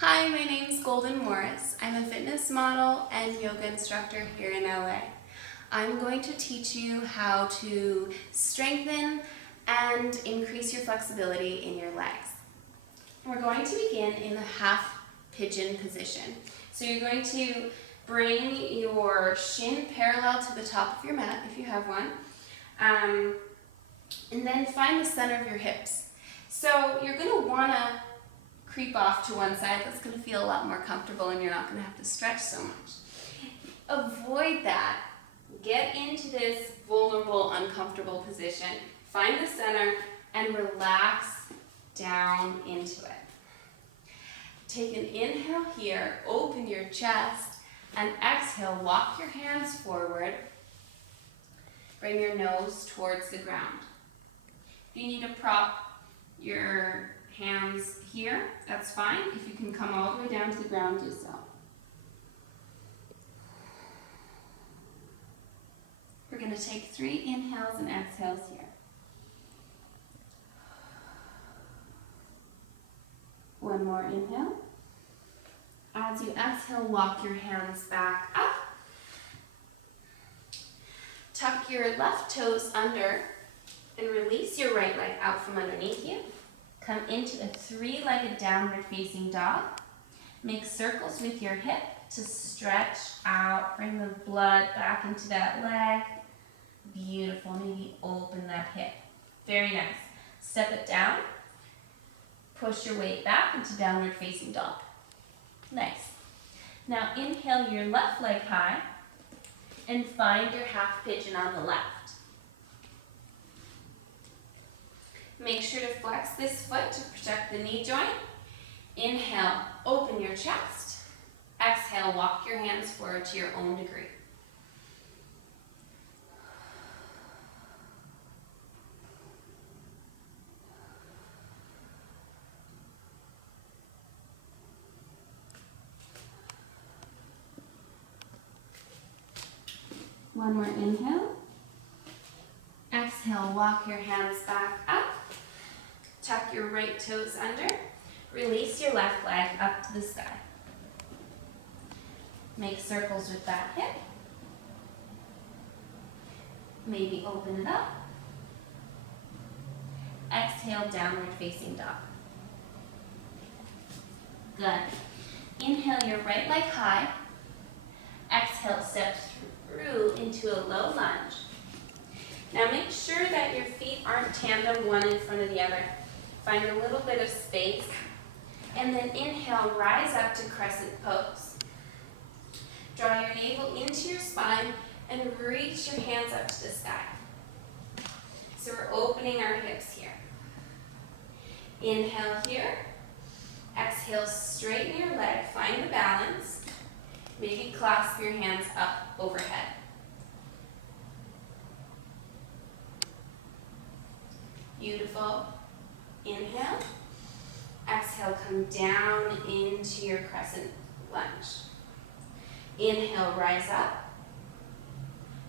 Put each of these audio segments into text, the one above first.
Hi, my name's Golden Moares. I'm a fitness model and yoga instructor here in LA. I'm going to teach you how to strengthen and increase your flexibility in your legs. We're going to begin in the half pigeon position. So you're going to bring your shin parallel to the top of your mat if you have one, and then find the center of your hips. So you're going to want to creep off to one side. That's going to feel a lot more comfortable and you're not going to have to stretch so much. Avoid that. Get into this vulnerable, uncomfortable position. Find the center and relax down into it. Take an inhale here, open your chest, and exhale, walk your hands forward. Bring your nose towards the ground. If you need to prop your hands here, that's fine. If you can come all the way down to the ground, do so. We're going to take 3 inhales and exhales here. One more inhale. As you exhale, walk your hands back up. Tuck your left toes under and release your right leg out from underneath you. Come into a 3-legged downward facing dog. Make circles with your hip to stretch out. Bring the blood back into that leg. Beautiful. Maybe open that hip. Very nice. Step it down. Push your weight back into downward facing dog. Nice. Now inhale your left leg high and find your half pigeon on the left. Make sure to flex this foot to protect the knee joint. Inhale, open your chest. Exhale, walk your hands forward to your own degree. One more inhale. Exhale, walk your hands back up. Tuck your right toes under. Release your left leg up to the sky. Make circles with that hip. Maybe open it up. Exhale, downward facing dog. Good. Inhale your right leg high. Exhale, step through into a low lunge. Now make sure that your feet aren't tandem, one in front of the other. Find a little bit of space. And then inhale, rise up to Crescent Pose. Draw your navel into your spine and reach your hands up to the sky. So we're opening our hips here. Inhale here. Exhale, straighten your leg, find the balance. Maybe clasp your hands up overhead. Beautiful. Inhale. Exhale, come down into your crescent lunge. Inhale, rise up.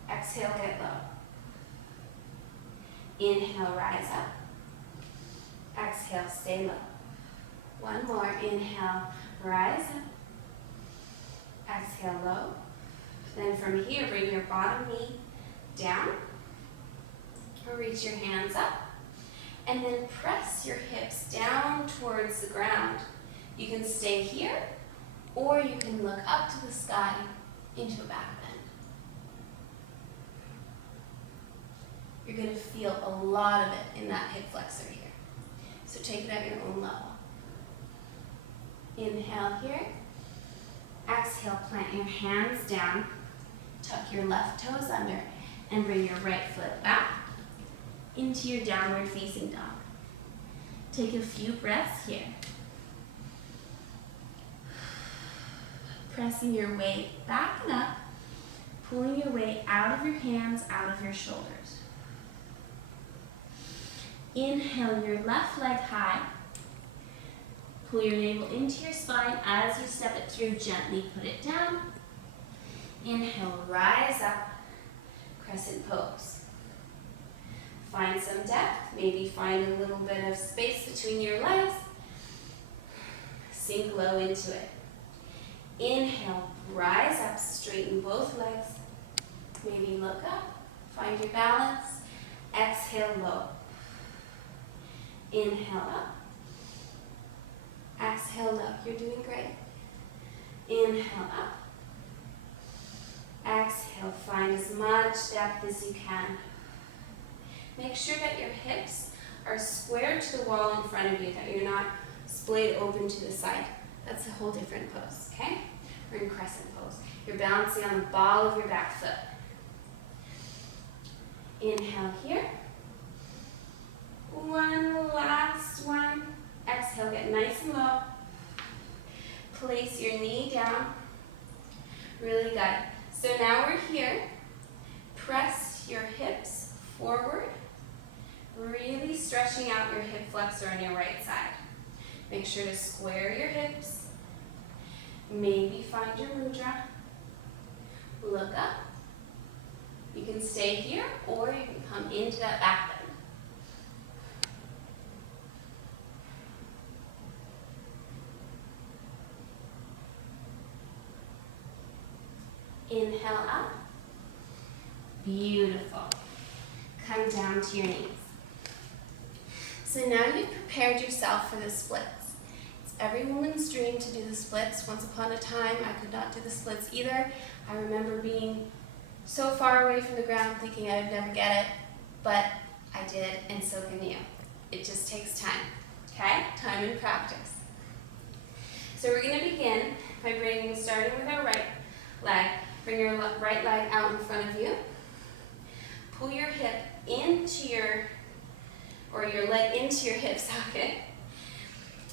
Exhale, get low. Inhale, rise up. Exhale, stay low. One more. Inhale, rise up. Exhale, low. Then from here, bring your bottom knee down. Or reach your hands up. And then press your hips down towards the ground. You can stay here, or you can look up to the sky into a back bend. You're going to feel a lot of it in that hip flexor here. So take it at your own level. Inhale here. Exhale, plant your hands down. Tuck your left toes under and bring your right foot back into your downward facing dog. Take a few breaths here. Pressing your weight back and up, pulling your weight out of your hands, out of your shoulders. Inhale your left leg high. Pull your navel into your spine. As you step it through, gently put it down. Inhale, rise up, Crescent Pose. Find some depth, maybe find a little bit of space between your legs. sink low into it. Inhale, rise up, straighten both legs. Maybe look up, find your balance. Exhale, low. Inhale up. Exhale, low. You're doing great. Inhale up. Exhale, find as much depth as you can. Make sure that your hips are square to the wall in front of you, that you're not splayed open to the side. That's a whole different pose, okay? We're in Crescent Pose. You're balancing on the ball of your back foot. Inhale here. One last one. Exhale, get nice and low. Place your knee down. Really good. So now we're here. Press your hips forward. Really stretching out your hip flexor on your right side. Make sure to square your hips. Maybe find your mudra. Look up. You can stay here or you can come into that back bend. Inhale up. Beautiful. Come down to your knees. So now you've prepared yourself for the splits. It's every woman's dream to do the splits. Once upon a time, I could not do the splits either. I remember being so far away from the ground thinking I would never get it, but I did, and so can you. It just takes time, okay? Time and practice. So we're gonna begin by starting with our right leg. Bring your right leg out in front of you. Pull your hip into your leg into your hip socket.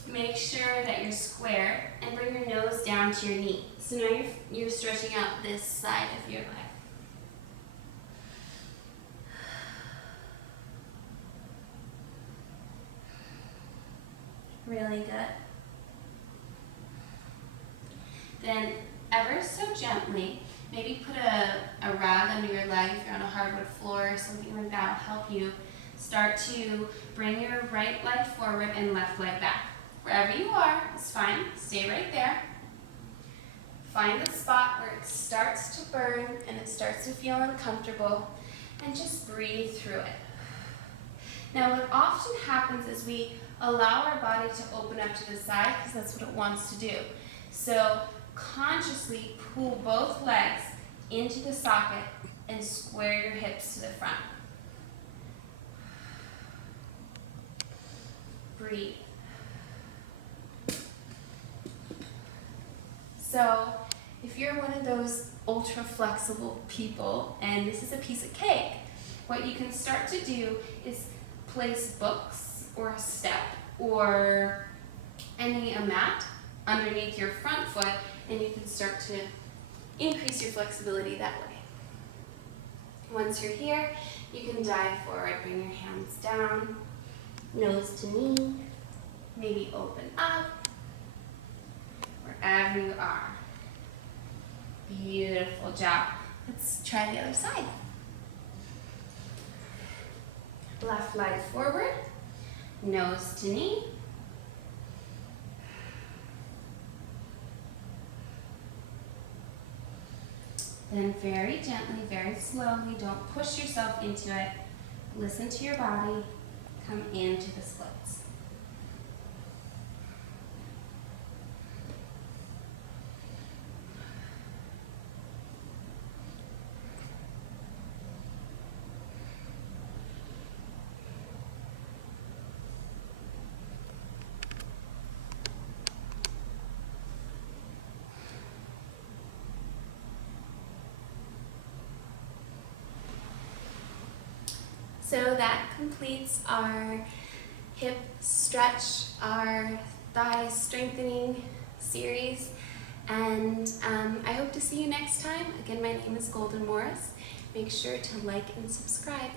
Make sure that you're square and bring your nose down to your knee. So now you're stretching out this side of your leg. Really good. Then ever so gently, maybe put a rag under your leg if you're on a hardwood floor or something like that will help you start to bring your right leg forward and left leg back. Wherever you are is fine. Stay right there. Find the spot where it starts to burn and it starts to feel uncomfortable, and just breathe through it. Now what often happens is we allow our body to open up to the side because that's what it wants to do. So consciously pull both legs into the socket and square your hips to the front. Breathe. So if you're one of those ultra flexible people and this is a piece of cake, what you can start to do is place books or a step or a mat underneath your front foot, and you can start to increase your flexibility that way. Once you're here, you can dive forward, bring your hands down, nose to knee, maybe open up, wherever you are. Beautiful job. Let's try the other side. Left leg forward, nose to knee. Then very gently, very slowly, don't push yourself into it. Listen to your body. Come into the splits. So that completes our hip stretch, our thigh strengthening series, and I hope to see you next time. Again, my name is Golden Moares. Make sure to like and subscribe.